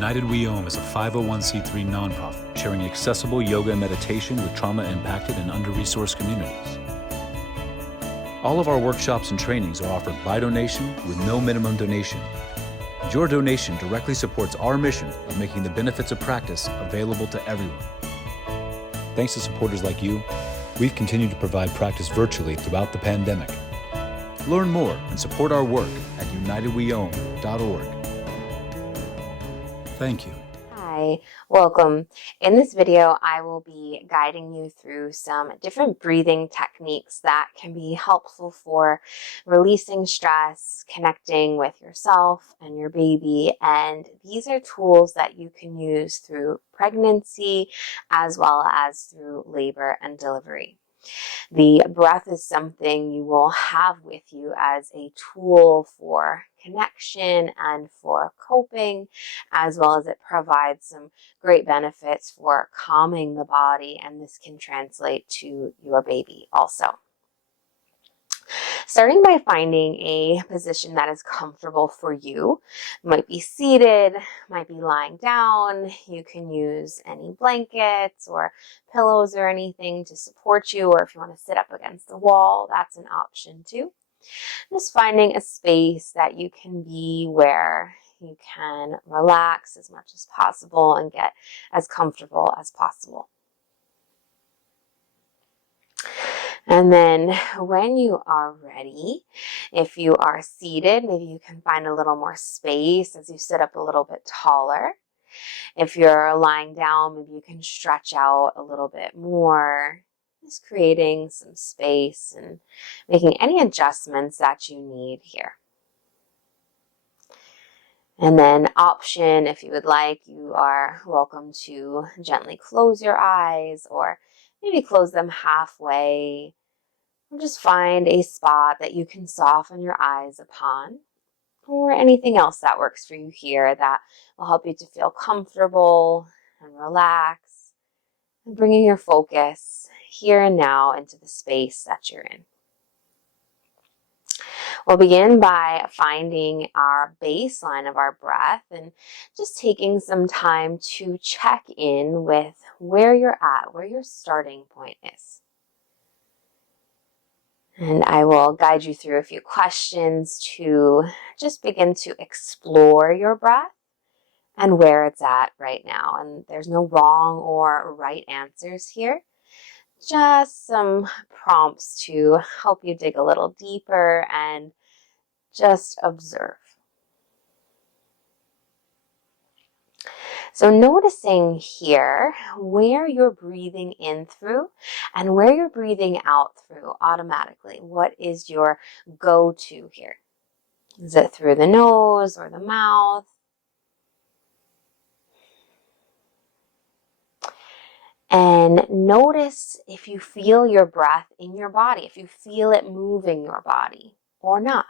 United We Om is a 501c3 nonprofit sharing accessible yoga and meditation with trauma-impacted and under-resourced communities. All of our workshops and trainings are offered by donation with no minimum donation. Your donation directly supports our mission of making the benefits of practice available to everyone. Thanks to supporters like you, we've continued to provide practice virtually throughout the pandemic. Learn more and support our work at unitedweom.org. Thank you. Hi, welcome. In this video, I will be guiding you through some different breathing techniques that can be helpful for releasing stress, connecting with yourself and your baby. And these are tools that you can use through pregnancy as well as through labor and delivery. The breath is something you will have with you as a tool for connection and for coping, as well as it provides some great benefits for calming the body, and this can translate to your baby also. Starting by finding a position that is comfortable for you. You might be seated, might be lying down. You can use any blankets or pillows or anything to support you, or if you want to sit up against the wall, that's an option too. Just finding a space that you can be where you can relax as much as possible and get as comfortable as possible. And then when you are ready, if you are seated, maybe you can find a little more space as you sit up a little bit taller. If you're lying down, maybe you can stretch out a little bit more, just creating some space and making any adjustments that you need here. And then option, if you would like, you are welcome to gently close your eyes or maybe close them halfway. Or just find a spot that you can soften your eyes upon, or anything else that works for you here that will help you to feel comfortable and relax, and bringing your focus here and now into the space that you're in. We'll begin by finding our baseline of our breath and just taking some time to check in with where you're at, where your starting point is. And I will guide you through a few questions to just begin to explore your breath and where it's at right now. And there's no wrong or right answers here. Just some prompts to help you dig a little deeper and just observe. So noticing here where you're breathing in through and where you're breathing out through automatically. What is your go-to here? Is it through the nose or the mouth? And notice if you feel your breath in your body, if you feel it moving your body or not.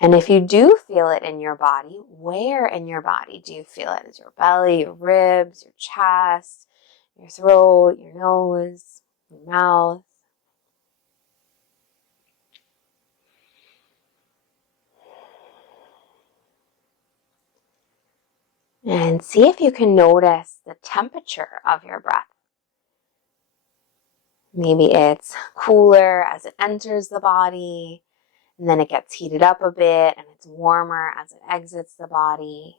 And if you do feel it in your body, where in your body do you feel it? Is your belly, your ribs, your chest, your throat, your nose, your mouth? And see if you can notice the temperature of your breath. Maybe it's cooler as it enters the body, and then it gets heated up a bit and it's warmer as it exits the body.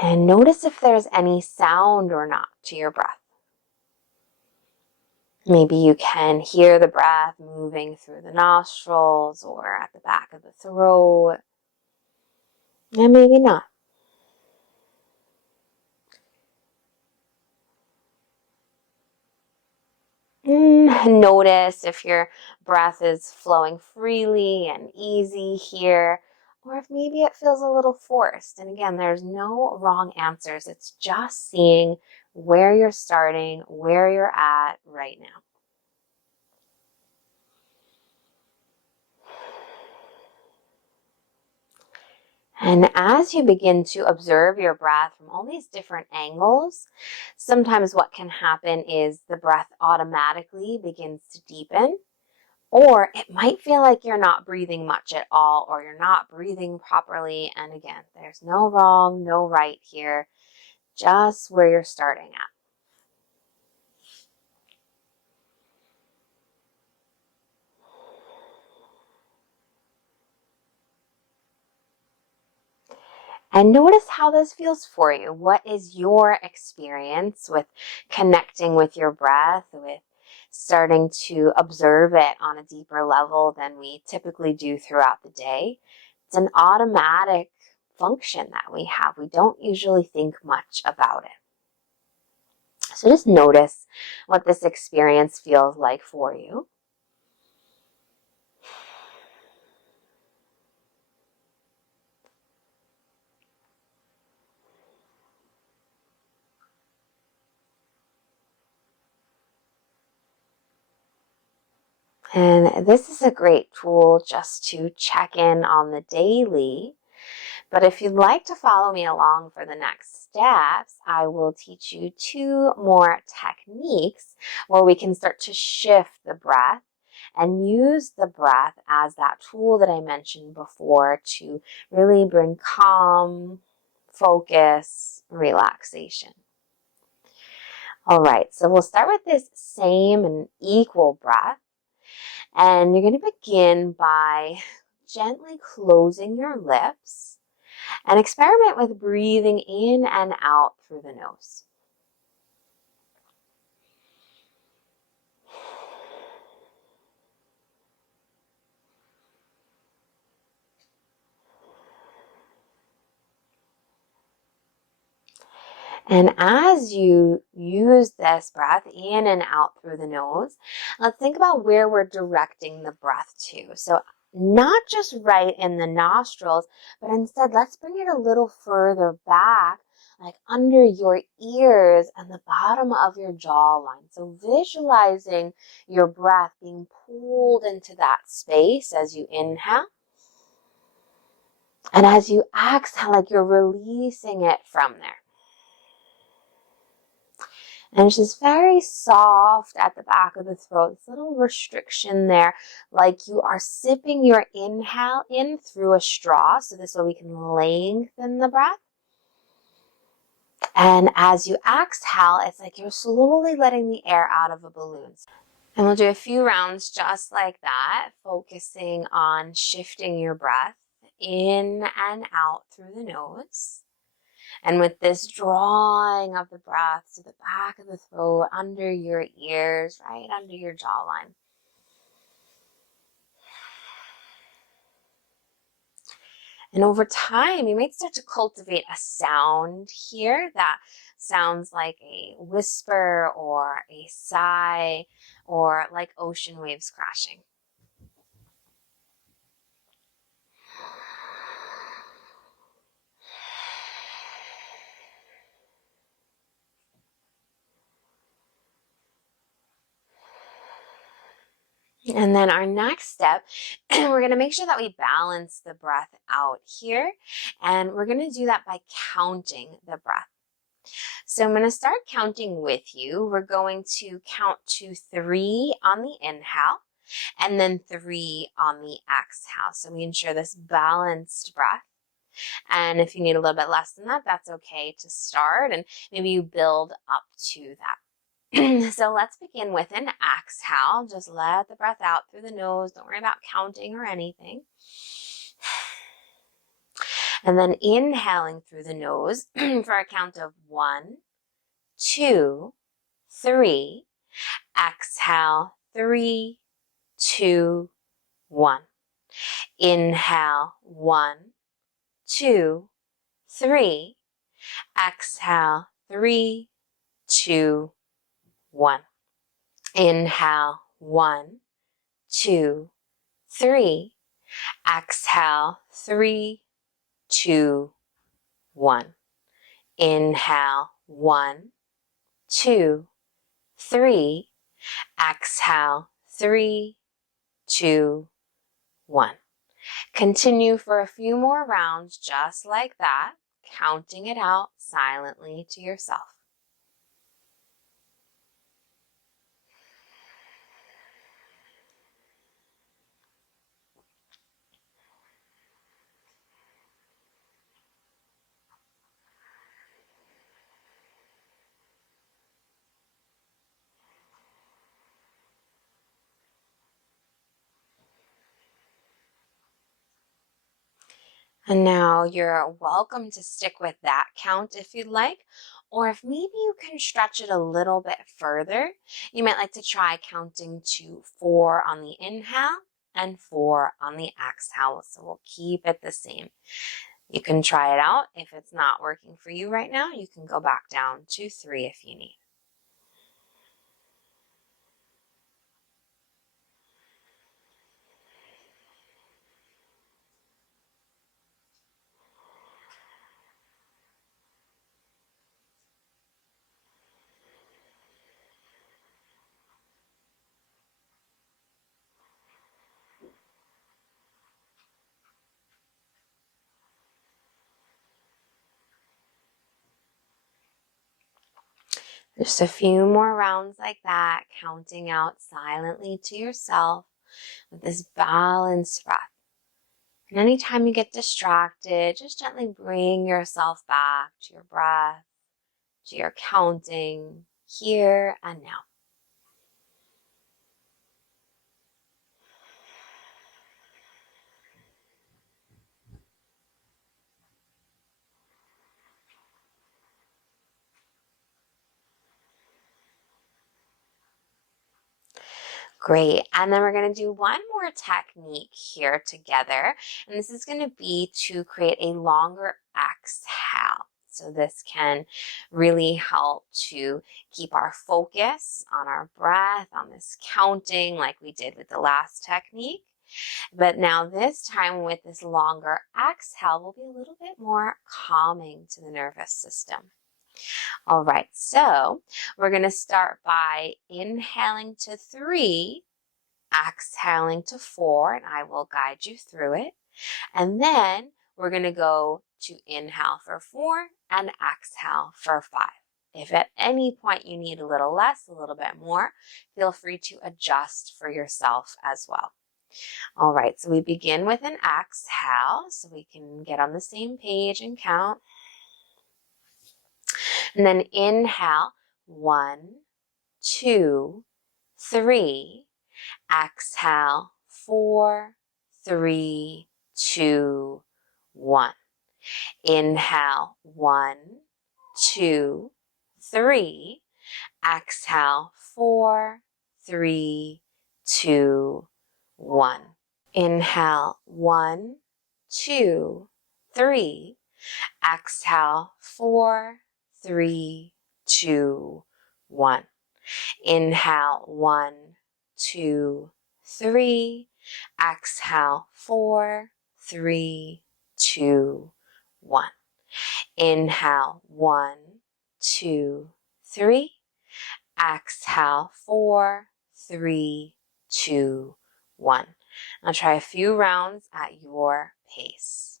And notice if there's any sound or not to your breath. Maybe you can hear the breath moving through the nostrils or at the back of the throat. And maybe not. Notice if your breath is flowing freely and easy here, or if maybe it feels a little forced. And again, there's no wrong answers. It's just seeing where you're starting, where you're at right now. And as you begin to observe your breath from all these different angles, sometimes what can happen is the breath automatically begins to deepen, or it might feel like you're not breathing much at all, or you're not breathing properly. And again, there's no wrong, no right here, just where you're starting at. And notice how this feels for you. What is your experience with connecting with your breath, with starting to observe it on a deeper level than we typically do throughout the day? It's an automatic function that we have. We don't usually think much about it. So just notice what this experience feels like for you. And this is a great tool just to check in on the daily. But if you'd like to follow me along for the next steps, I will teach you 2 more techniques where we can start to shift the breath and use the breath as that tool that I mentioned before to really bring calm, focus, relaxation. All right, so we'll start with this same and equal breath. And you're going to begin by gently closing your lips and experiment with breathing in and out through the nose. And as you use this breath in and out through the nose, let's think about where we're directing the breath to. So not just right in the nostrils, but instead let's bring it a little further back, like under your ears and the bottom of your jawline. So visualizing your breath being pulled into that space as you inhale. And as you exhale, like you're releasing it from there. And it's just very soft at the back of the throat. This little restriction there, like you are sipping your inhale in through a straw. So this way we can lengthen the breath. And as you exhale, it's like you're slowly letting the air out of a balloon. And we'll do a few rounds just like that, focusing on shifting your breath in and out through the nose. And with this drawing of the breath to the back of the throat, under your ears, right under your jawline. And over time, you might start to cultivate a sound here that sounds like a whisper or a sigh or like ocean waves crashing. And then our next step, we're going to make sure that we balance the breath out here. And we're going to do that by counting the breath. So I'm going to start counting with you. We're going to count to 3 on the inhale and then 3 on the exhale. So we ensure this balanced breath. And if you need a little bit less than that, that's okay to start. And maybe you build up to that. So let's begin with an exhale. Just let the breath out through the nose. Don't worry about counting or anything. And then inhaling through the nose for a count of 1, 2, 3. Exhale, 3, 2, 1. Inhale, 1, 2, 3. Exhale, 3, 2, 1. Inhale, 1, 2, 3. Exhale, 3, 2, 1. Inhale, 1, 2, 3. Exhale, 3, 2, 1. Continue for a few more rounds just like that, counting it out silently to yourself. And now you're welcome to stick with that count if you'd like, or if maybe you can stretch it a little bit further, you might like to try counting to 4 on the inhale and 4 on the exhale. So we'll keep it the same. You can try it out. If it's not working for you right now, you can go back down to 3 if you need. Just a few more rounds like that, counting out silently to yourself with this balanced breath. And anytime you get distracted, just gently bring yourself back to your breath, to your counting here and now. Great. And then we're going to do one more technique here together. And this is going to be to create a longer exhale. So this can really help to keep our focus on our breath, on this counting like we did with the last technique. But now this time with this longer exhale will be a little bit more calming to the nervous system. All right, so we're going to start by inhaling to 3, exhaling to 4, and I will guide you through it. And then we're going to go to inhale for 4 and exhale for 5. If at any point you need a little less, a little bit more, feel free to adjust for yourself as well. All right, so we begin with an exhale so we can get on the same page and count. And then inhale, 1, 2, 3. Exhale, 4, 3, 2, 1. Inhale, 1, 2, 3. Exhale, 4, 3, 2, 1. Inhale, 1, 2, 3. Exhale, 4, 3, 2, 1. Inhale, 1, 2, 3. Exhale, 4, 3, 2, 1. Inhale, 1, 2, 3. Exhale, 4, 3, 2, 1. I'll try a few rounds at your pace.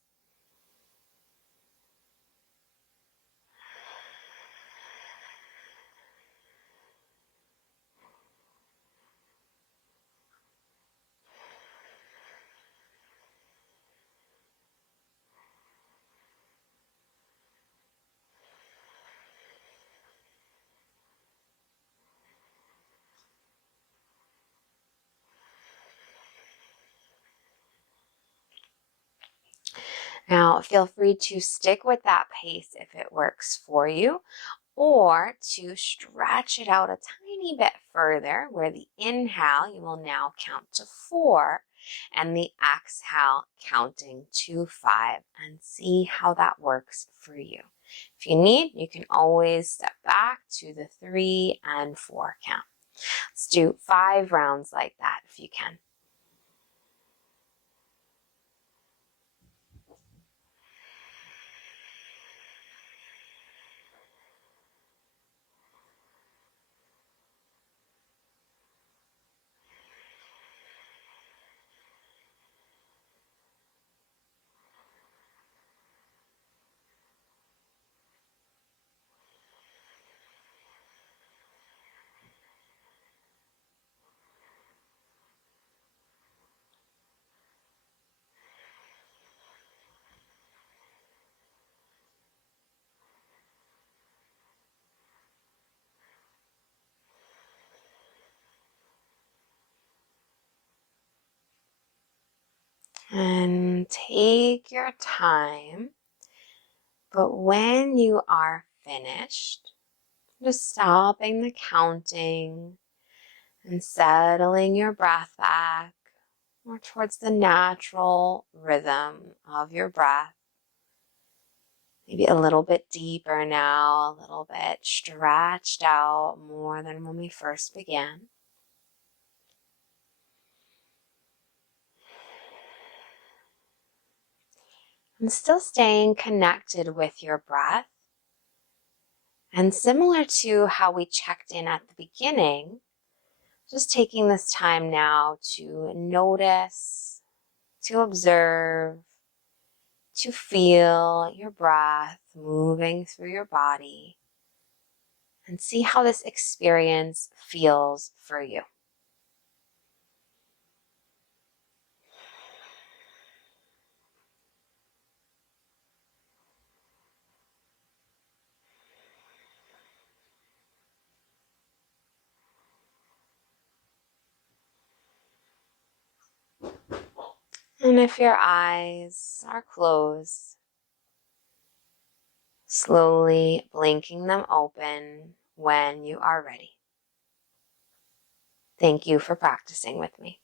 Now, feel free to stick with that pace if it works for you, or to stretch it out a tiny bit further, where the inhale, you will now count to 4, and the exhale counting to 5, and see how that works for you. If you need, you can always step back to the 3 and 4 count. Let's do 5 rounds like that if you can. And take your time, but when you are finished, just stopping the counting and settling your breath back more towards the natural rhythm of your breath. Maybe a little bit deeper now, a little bit stretched out more than when we first began. And still staying connected with your breath. And similar to how we checked in at the beginning, just taking this time now to notice, to observe, to feel your breath moving through your body and see how this experience feels for you. And if your eyes are closed, slowly blinking them open when you are ready. Thank you for practicing with me.